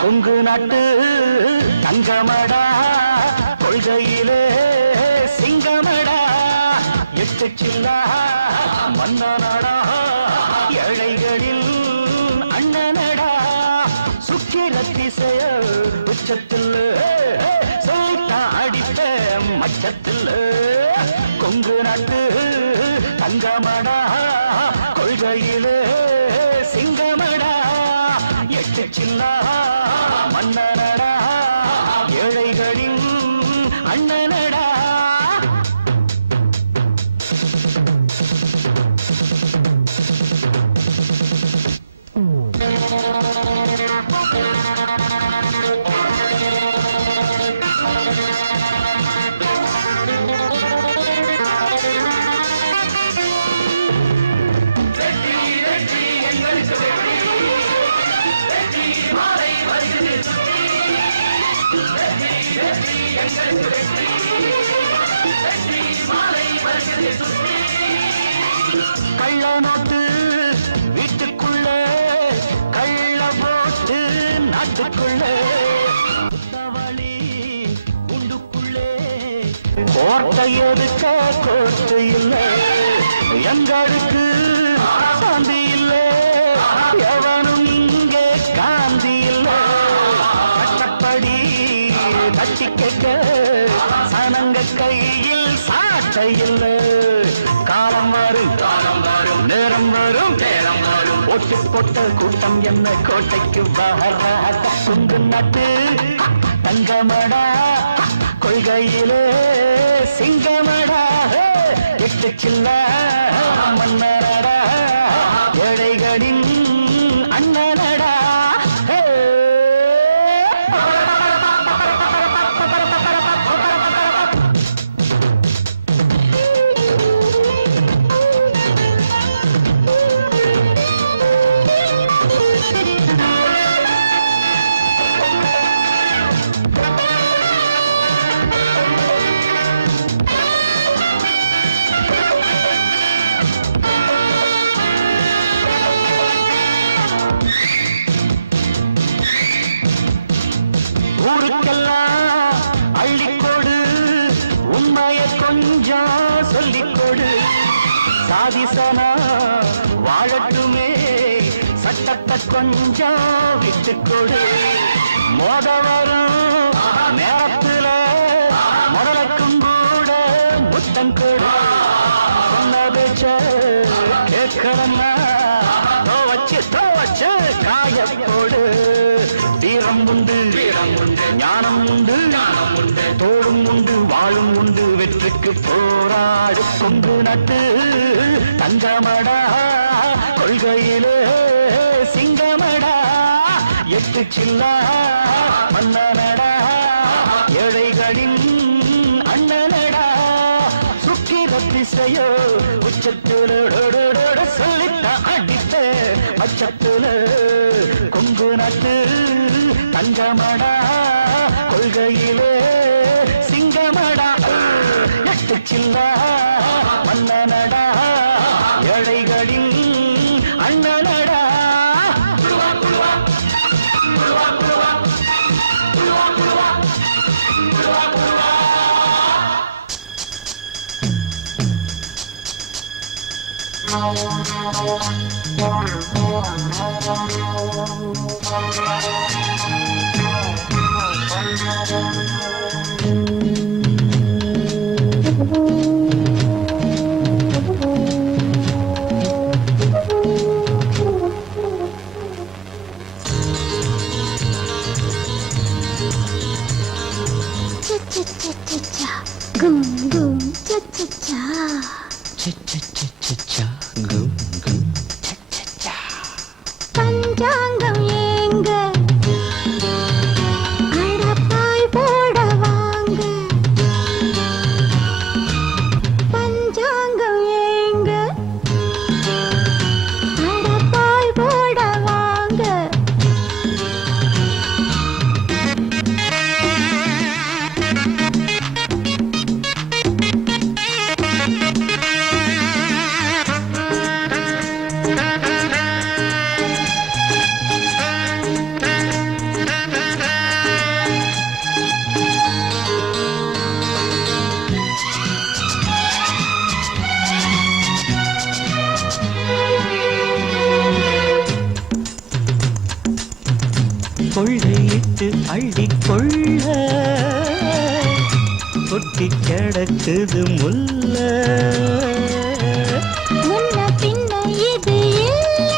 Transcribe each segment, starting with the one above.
கொங்கு நாட்டு தங்கமடா கொள்கையிலே சிங்கமடா எட்டு சில்லா மன்னனடா ஏழைகளில் அண்ணனடா சுக்கிர திசைய உச்சத்தில் சொல்லிட்டா அடித்த மச்சத்தில் கொங்கு நாட்டு தங்கமடா கொள்கையிலே சிங்கமடா எட்டு சில்லா மன்னனடா ஏழைகளின் அண்ணனடா கள்ள நோட்டு வீட்டுக்குள்ள கள்ள போட்டு நாட்டுக்குள்ளே புத்தவழி உண்டுக்குள்ளே கோர்த்தை எதுக்க கோர்த்து இல்லை எங்களுக்கு சாந்தி இல்லை எவனும் இங்கே காந்தி இல்லை கட்டப்படி தட்டி கேட்க சனங்க கையில் சாட்டை இல்லை காலம் வரும் நேரம் வரும் ஓட்டு போட்ட கூட்டம் என்ன கோட்டைக்கு வராத கொங்கு நாட்டு தங்கமடா கொள்கையிலே சிங்கமடா எட்டு சில்ல மன்னரடா ஏழைகளின் அண்ணனடா ஊருக்கெல்லாம் அள்ளிக்கொடு உண்மையை கொஞ்சம் சொல்லிக்கொடு சாதிசனா வாழட்டுமே சட்டத்தை கொஞ்சம் விட்டுக்கொடு மோத வரும் நேரத்துல முதலுக்கும் கூட முத்தம் கொடு சொன்ன பேச்ச கேட்கணும்னா தோவச்சு காயப்போடு வீரம் உண்டு ஞானம் உண்டு தோடும் உண்டு வாழும் உண்டு வெற்றிக்கு போராடு கொங்கு நாட்டு தங்கமடா கொள்கையிலே சிங்கமடா எட்டு சில்லா மன்னனடா ஏழைகளின் அண்ணனடா சுக்கிர திசையோ உச்சத்தில் சொல்லிட்ட அடித்த மச்சத்தில் கொங்கு நாட்டு தங்கமடா கொள்கையிலே சிங்கமடா எட்டு சில்லா மன்னனடா ஏழைகளின் அண்ணனடா Gum gum cha cha cha. Cha cha cha cha cha. Gum gum cha cha cha. பஞ்சாங்கம் ஏங்க நடக்குது முல்ல முன்ன பின்ன இது இல்ல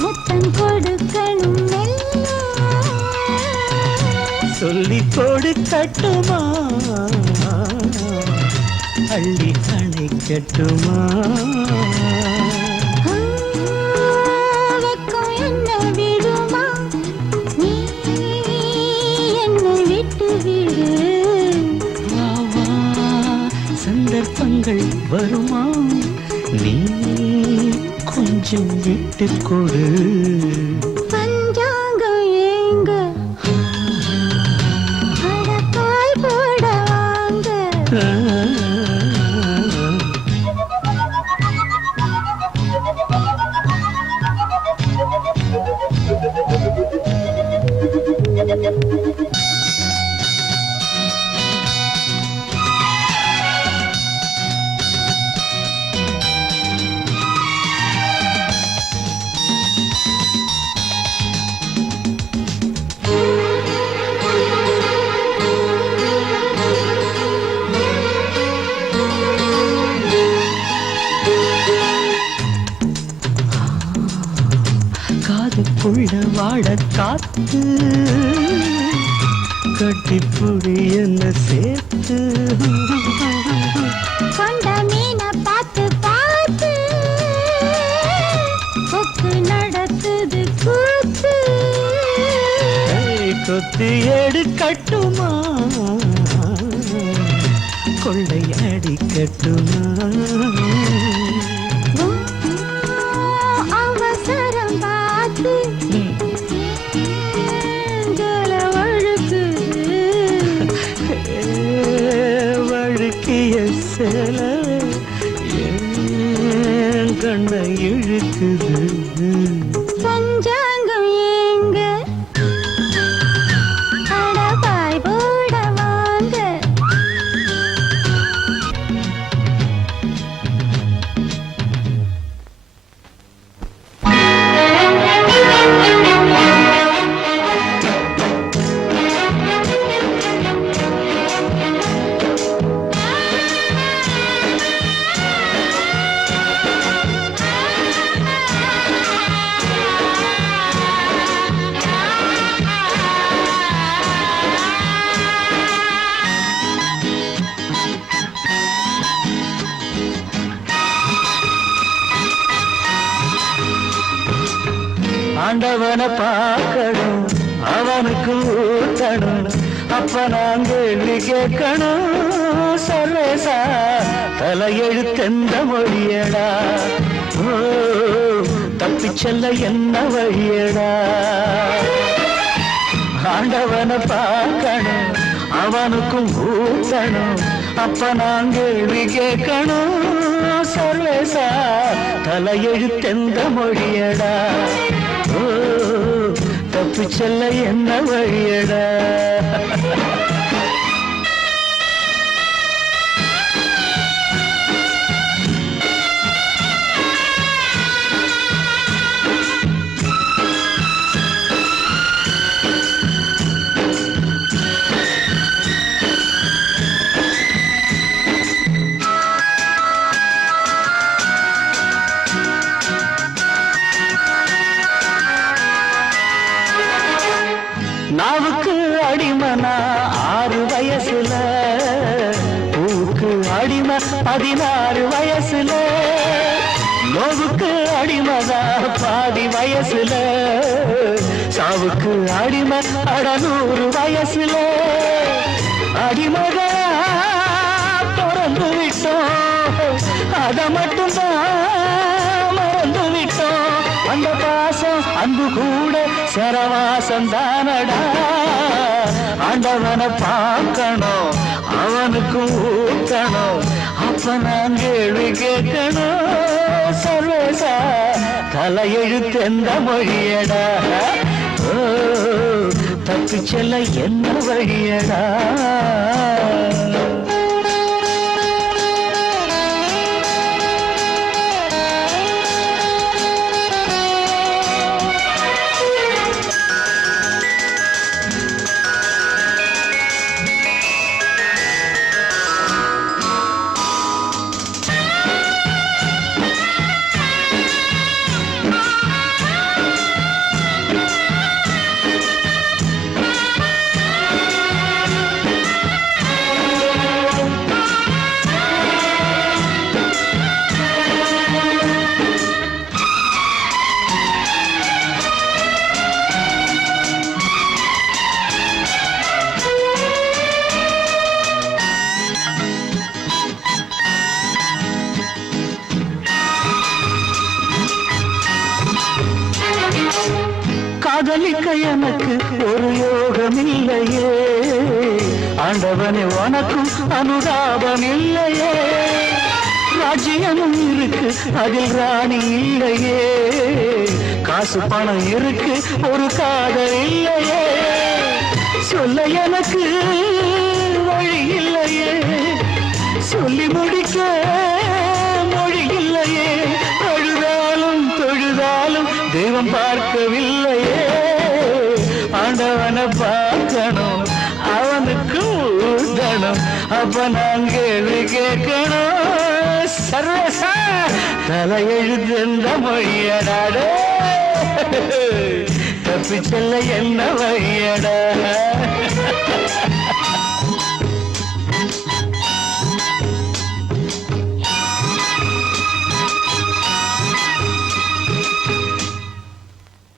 முத்தம் கொடுக்கணும் மெல்ல சொல்லி கொடுக்கட்டுமா அள்ளி அணைக்கட்டுமா வெக்கம் என்ன விடுமா நீ என்னை விட்டு விடு வா வா சந்தர்ப்பங்கள் வருமா நீ கொஞ்சம் விட்டு கொடு பஞ்சாங்கம் ஏங்க அடக்காய் போட வாங்க காதுக்குள்ள வாட காத்து கட்டிப்புடி என்ன சேர்த்து கொண்ட மீனை பார்த்து பார்த்து கொக்கு நடத்துது கூத்து கொத்தி எடுக்கட்டுமா கொள்ளை அடிக்கட்டுமா அவசரம் பார்த்து ஜல வழுக்குது வழுக்கிய சேல கண்ணை இழுக்குது பஞ்சாங்கம் ஏங்க அடபாய் போட வாங்க ஆண்டவனை பார்க்கணும் அவனுக்கு ஊத்தணும் அப்ப நான் கேள்வி கேட்கணும் சர்வேசா தலையெழுத்தெந்த மொழியடா ஓ தப்பிச் செல்ல என்ன வழியடா ஆண்டவனை பார்க்கணும் அவனுக்கும் ஊத்தணும் அப்ப நான் கேள்வி கேட்கணும் சர்வேசா தலையெழுத்தெந்த மொழியடா ஓ தப்பு செல்ல என்ன வழியடா நாவுக்கு அடிமனா 6 வயசுல பூவுக்கு அடிமை 16 வயசுல நோவுக்கு அடிமதா பாதி வயசுல சாவுக்கு அடிமை 100 வயசுல அடிமகா பிறந்து விட்டோம் அத மட்டும்தான் மறந்து விட்டோம் அந்த பாசம் அன்பு கூட சரவாசம் தானடா ஆண்டவனை பார்க்கணும் அவனுக்கும் ஊக்கணும் அப்ப நான் கேள்வி கேட்கணும் சர்வேசா தலையெழுத்து எந்த மொழியடா ஓ தப்பி செல்ல என்ன வழியடா காதலிக்க எனக்கு ஒரு யோகம் இல்லையே, ஆண்டவனே உனக்கும் அனுதாபம் இல்லையே, ராஜ்யமும் இருக்கு அதில் ராணி இல்லையே, காசு பணம் இருக்கு ஒரு காதல் இல்லையே, சொல்ல எனக்கு வழி இல்லையே, சொல்லி முடிக்க மொழி இல்லையே, அழுதாலும் தொழுதாலும் தெய்வம் பார்க்கவில்லையே, ஆண்டவனை பார்க்கணும் அவனுக்கு ஊதணும், அப்ப நான் கேள்வி கேட்கணும், சர்வசா தலையெழுத்து எந்த மொழியடாடே, தப்பி செல்ல என்ன வழியடா.